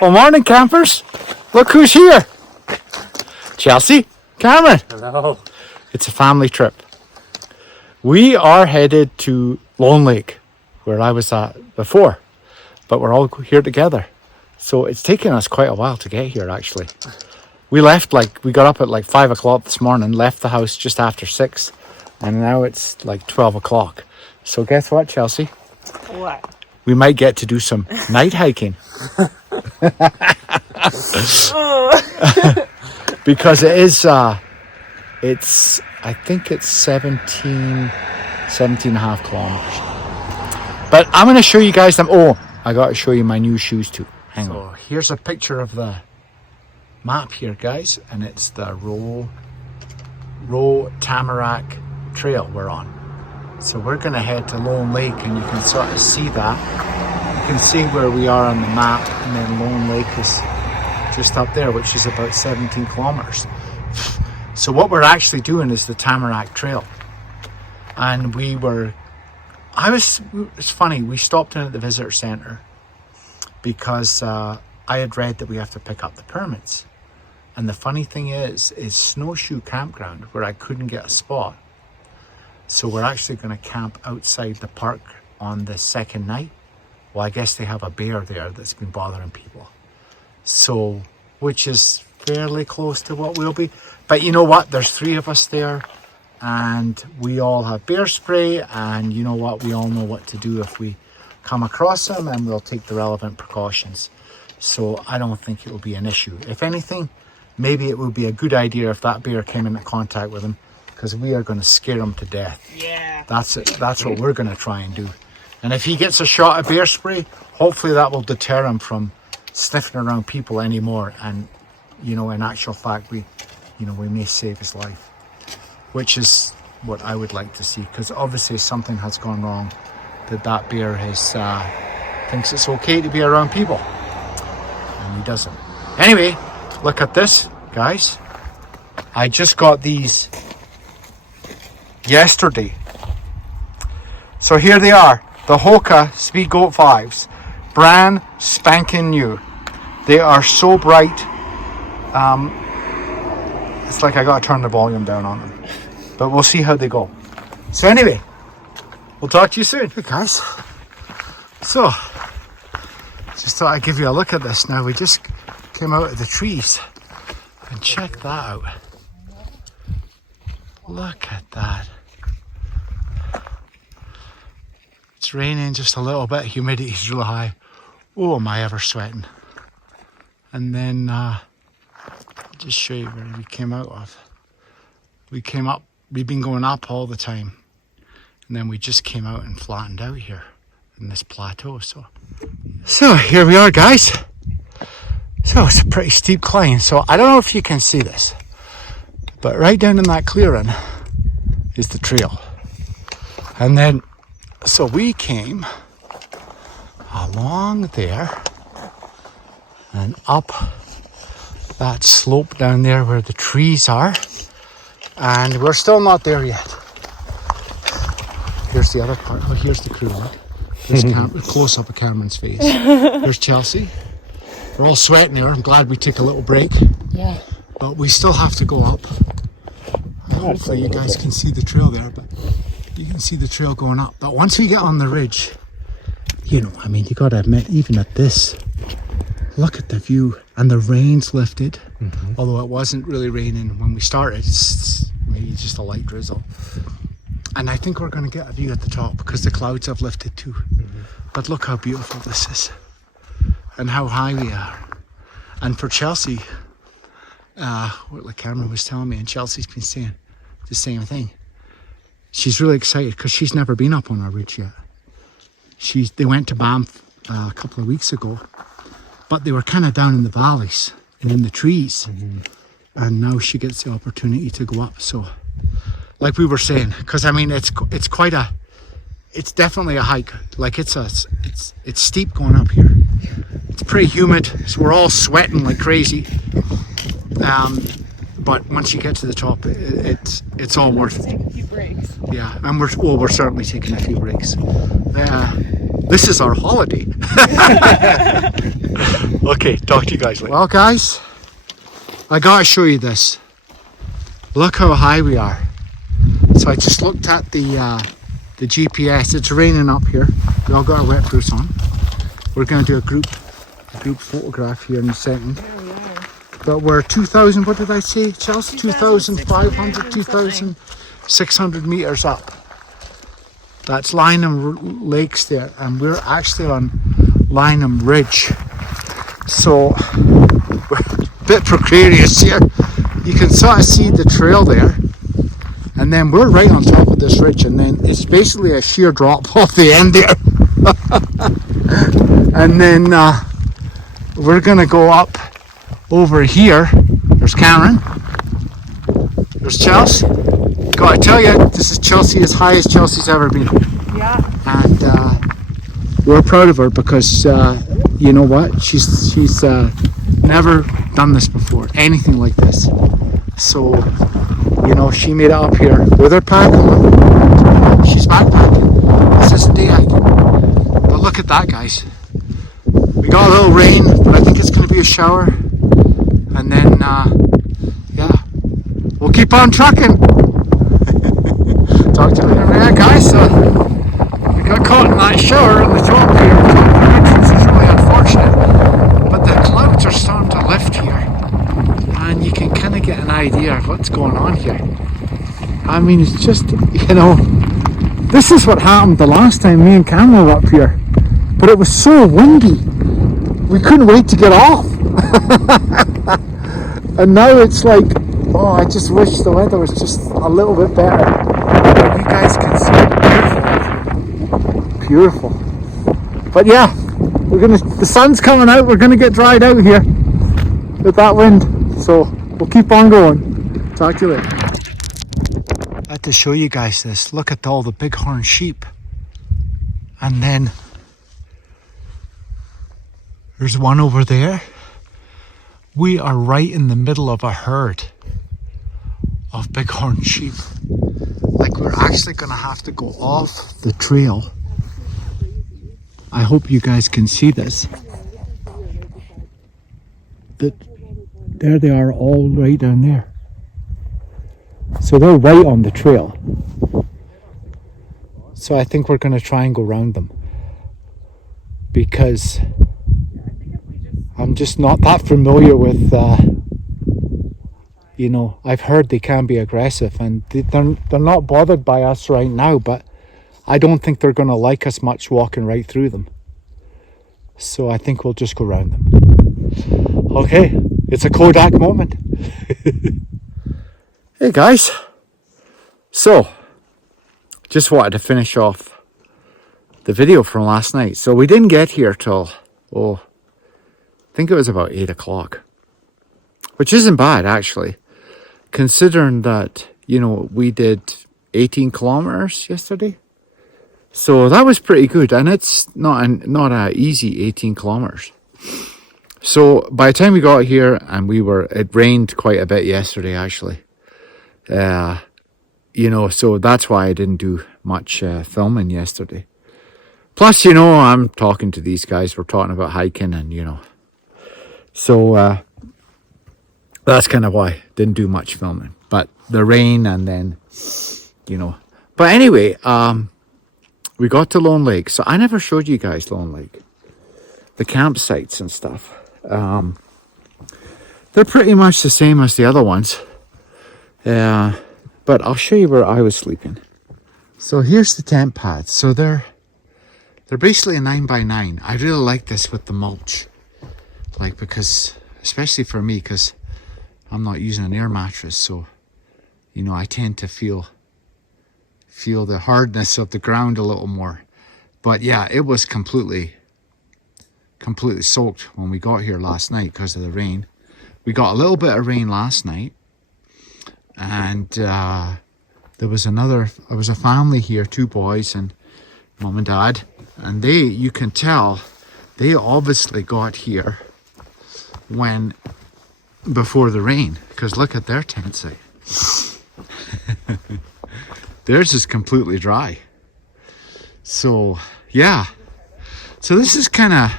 Well, morning, campers. Look who's here. Chelsea, Cameron. Hello. It's a family trip. We are headed to Lone Lake, where I was at before, but we're all here together. So it's taken us quite a while to get here, actually. We got up at 5 o'clock this morning, left the house just after 6, and now it's 12 o'clock. So guess what, Chelsea? What? We might get to do some night hiking. Because it is, I think it's 17 and a half kilometers. But I'm going to show you guys them. Oh, I got to show you my new shoes too. Hang on. Here's a picture of the map here, guys, and it's the Row Tamarack trail we're on. So we're going to head to Lone Lake, and you can sort of see that. You can see where we are on the map, and then Lone Lake is just up there, which is about 17 kilometers. So what we're actually doing is the Tamarack trail. And it's funny, we stopped in at the visitor center because I had read that we have to pick up the permits. And the funny thing is snowshoe campground where I couldn't get a spot. So we're actually going to camp outside the park on the second night. Well, I guess they have a bear there that's been bothering people. So, which is fairly close to what we'll be. But you know what? There's 3 of us there, and we all have bear spray, and you know what? We all know what to do if we come across them, and we'll take the relevant precautions. So I don't think it will be an issue. If anything, maybe it would be a good idea if that bear came into contact with him, because we are going to scare him to death. Yeah. That's it. That's what we're going to try and do. And if he gets a shot of bear spray, hopefully that will deter him from sniffing around people anymore. And, you know, in actual fact, we may save his life, which is what I would like to see, because obviously something has gone wrong, that bear thinks it's okay to be around people, and he doesn't. Anyway, look at this, guys. I just got these yesterday. So here they are, the Hoka Speed Goat 5s, brand spanking new. They are so bright. It's like I gotta turn the volume down on them, but we'll see how they go. So anyway, we'll talk to you soon. Hey guys, so just thought I'd give you a look at this. Now we just came out of the trees, and check that out. Look at that. It's raining just a little bit, humidity's really high. Oh, am I ever sweating. And then I'll just show you where we came out of. We came up, we've been going up all the time, and then we just came out and flattened out here in this plateau. So here we are, guys. So it's a pretty steep climb. So I don't know if you can see this, but right down in that clearing is the trail. And then, so we came along there and up that slope down there where the trees are, and we're still not there yet. Here's the other part. Oh, here's the crew. Look. There's a close up of Cameron's face. There's Chelsea. We're all sweating here. I'm glad we took a little break. Yeah. But we still have to go up. Hopefully you guys can see the trail there, but you can see the trail going up. But once we get on the ridge, you know, I mean, you gotta admit, even at this, look at the view. And the rain's lifted, although it wasn't really raining when we started. It's maybe just a light drizzle. And I think we're going to get a view at the top because the clouds have lifted too. But look how beautiful this is and how high we are. And for Chelsea, like Cameron was telling me, and Chelsea's been saying the same thing. She's really excited because she's never been up on our ridge yet. They went to Banff a couple of weeks ago, but they were kind of down in the valleys and in the trees. And now she gets the opportunity to go up. So, like we were saying, because I mean, it's definitely a hike. Like it's steep going up here. It's pretty humid, so we're all sweating like crazy. But once you get to the top, it's all worth it. Take a few breaks. Yeah, and we're certainly taking a few breaks. This is our holiday. Okay, talk to you guys later. Well guys, I gotta show you this. Look how high we are. So I just looked at the GPS. It's raining up here. We all got our wet boots on. We're gonna do a group photograph here in a second. But we're 2,000, what did I say, Chelsea? 2,500, 2,600 meters up. That's Lynham Lakes there, and we're actually on Lynham Ridge. So, we're a bit precarious here. You can sort of see the trail there. And then we're right on top of this ridge, and then it's basically a sheer drop off the end there. And then we're gonna go up over here. There's Cameron. There's Chelsea. Gotta tell you, this is Chelsea as high as Chelsea's ever been. Yeah. And we're proud of her because you know what? She's never done this before, anything like this. So, you know, she made it up here with her pack on. She's backpacking. This isn't day hiking. But look at that, guys. We got a little rain, but I think it's going to be a shower. And then, yeah, we'll keep on trucking. Talk to you later. Yeah, guys, we got caught in that shower on the top here. This is really unfortunate. But the clouds are starting to lift here. And you can kind of get an idea of what's going on here. I mean, it's just, you know, this is what happened the last time me and Cameron were up here. But it was so windy. We couldn't wait to get off. And now it's like, oh, I just wish the weather was just a little bit better. But you guys can see it. Beautiful. But yeah, the sun's coming out. We're gonna get dried out here with that wind. So we'll keep on going. Talk to you later. I had to show you guys this. Look at all the bighorn sheep. And then there's one over there. We are right in the middle of a herd of bighorn sheep. Like, we're actually gonna have to go off the trail. I hope you guys can see this. There they are, all right down there. So they're right on the trail. So I think we're going to try and go around them. Because I'm just not that familiar with, you know, I've heard they can be aggressive. And they're not bothered by us right now. But I don't think they're going to like us much walking right through them. So I think we'll just go around them. Okay. It's a Kodak moment. Hey guys, so just wanted to finish off the video from last night. So we didn't get here till, I think it was about 8 o'clock, which isn't bad actually, considering that, you know, we did 18 kilometers yesterday. So that was pretty good, and it's not a easy 18 kilometers. So by the time we got here, and it rained quite a bit yesterday actually. You know, so that's why I didn't do much filming yesterday. Plus, you know, I'm talking to these guys, we're talking about hiking and, you know. So that's kind of why I didn't do much filming. But the rain and then, you know. But anyway, we got to Lone Lake. So I never showed you guys Lone Lake. The campsites and stuff. They're pretty much the same as the other ones. But I'll show you where I was sleeping. So here's the tent pads. So they're basically a 9x9. I really like this with the mulch. Like, because, especially for me, because I'm not using an air mattress. So, you know, I tend to feel the hardness of the ground a little more. But yeah, it was completely soaked when we got here last night because of the rain. We got a little bit of rain last night, and there was a family here, 2 boys and mom and dad, and you can tell they obviously got here before the rain, because look at their tent site. Theirs is completely dry. So yeah, So this is kind of,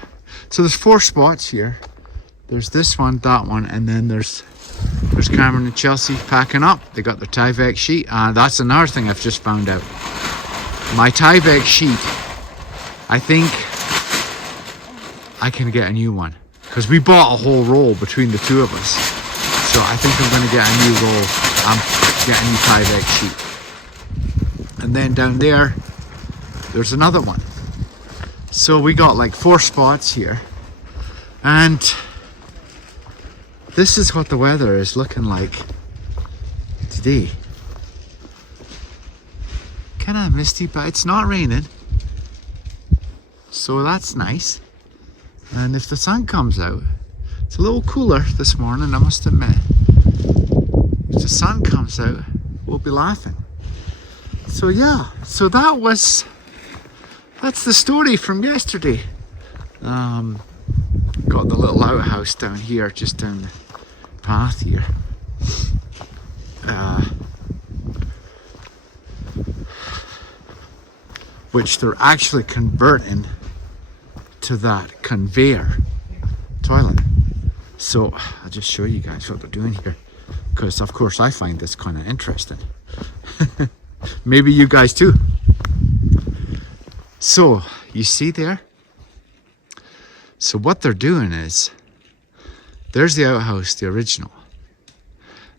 so there's 4 spots here. There's this one, that one, and then there's Cameron and Chelsea packing up. They got their Tyvek sheet. That's another thing I've just found out. My Tyvek sheet, I think I can get a new one. Because we bought a whole roll between the two of us. So I think I'm going to get a new roll. Get a new Tyvek sheet. And then down there, there's another one. So we got like 4 spots here. And this is what the weather is looking like today. Kind of misty, but it's not raining. So that's nice. And if the sun comes out, it's a little cooler this morning, I must admit. If the sun comes out, we'll be laughing. So yeah, so that's the story from yesterday. Got the little outhouse down here, just down the path here. Which they're actually converting to that conveyor toilet. So I'll just show you guys what they're doing here, because of course I find this kind of interesting. Maybe you guys too. So you see there, so what they're doing is, there's the outhouse, the original.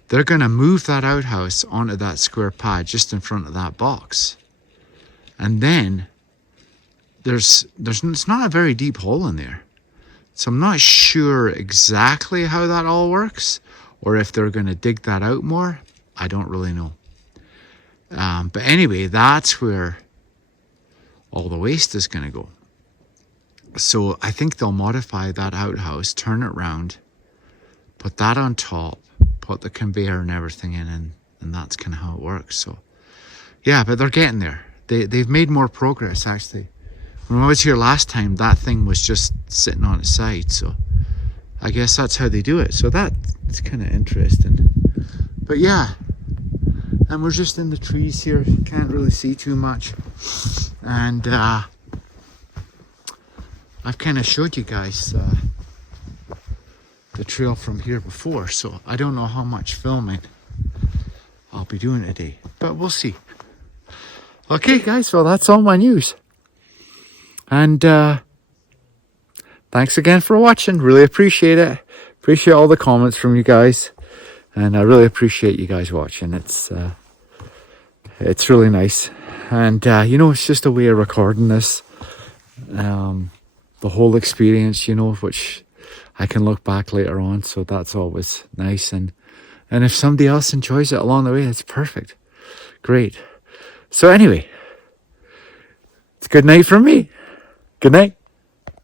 They're going to move that outhouse onto that square pad just in front of that box. And then it's not a very deep hole in there. So I'm not sure exactly how that all works, or if they're going to dig that out more. I don't really know. But anyway, that's where all the waste is going to go. So I think they'll modify that outhouse, turn it round, put that on top, put the conveyor and everything in, and that's kind of how it works. So yeah, but they're getting there. They've made more progress actually. When I was here last time, that thing was just sitting on its side. So I guess that's how they do it. So that's kind of interesting. But yeah, and we're just in the trees here. Can't really see too much. And I've kind of showed you guys the trail from here before. So I don't know how much filming I'll be doing today, but we'll see. Okay guys, well that's all my news. And thanks again for watching. Really appreciate it. Appreciate all the comments from you guys. And I really appreciate you guys watching. It's really nice. And you know, it's just a way of recording this. The whole experience, you know, which I can look back later on. So that's always nice. And if somebody else enjoys it along the way, it's perfect. Great. So anyway, it's good night from me. Good night.